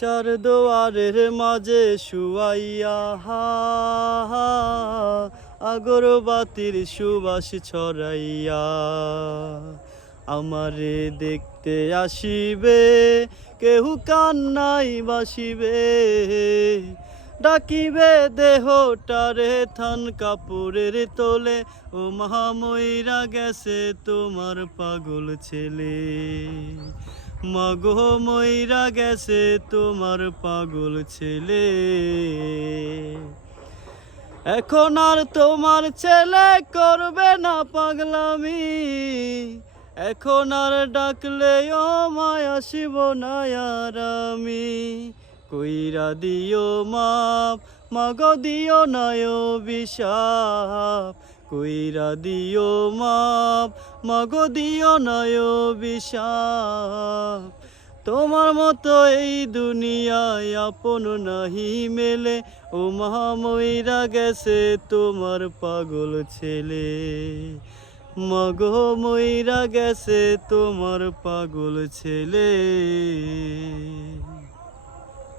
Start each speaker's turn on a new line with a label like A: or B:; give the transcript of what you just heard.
A: চার দোয়ারের মাঝে শুয়াইয়া হা আগরবাতির সুবাস ছড়াইয়া। আমারে দেখতে আসিবে কেহু কান্নাই বাসিবে। ডাকিবে দেহটারে থান কাপড়ের তোলে। ও মহাময়রা গেছে তোমার পাগল ছেলে। মাগো ময়রা গেছে তোমার পাগল ছেলে। এখন আর তোমার ছেলে করবে না পাগলামি। এখন আর ডাকলে ও মায়া শিব না আর আমি কইরা দিও মাপ, মাগ দিও নয় বিষাপ। কইরা দিও মাপ, মাগ দিও নয় বিষাপ। তোমার মতো এই দুনিয়ায় আপন নাহি মেলে, ও মহাময়রা গেছে তোমার পাগল ছেলে। মগ ময়রা গেছে তোমার পাগল ছেলে।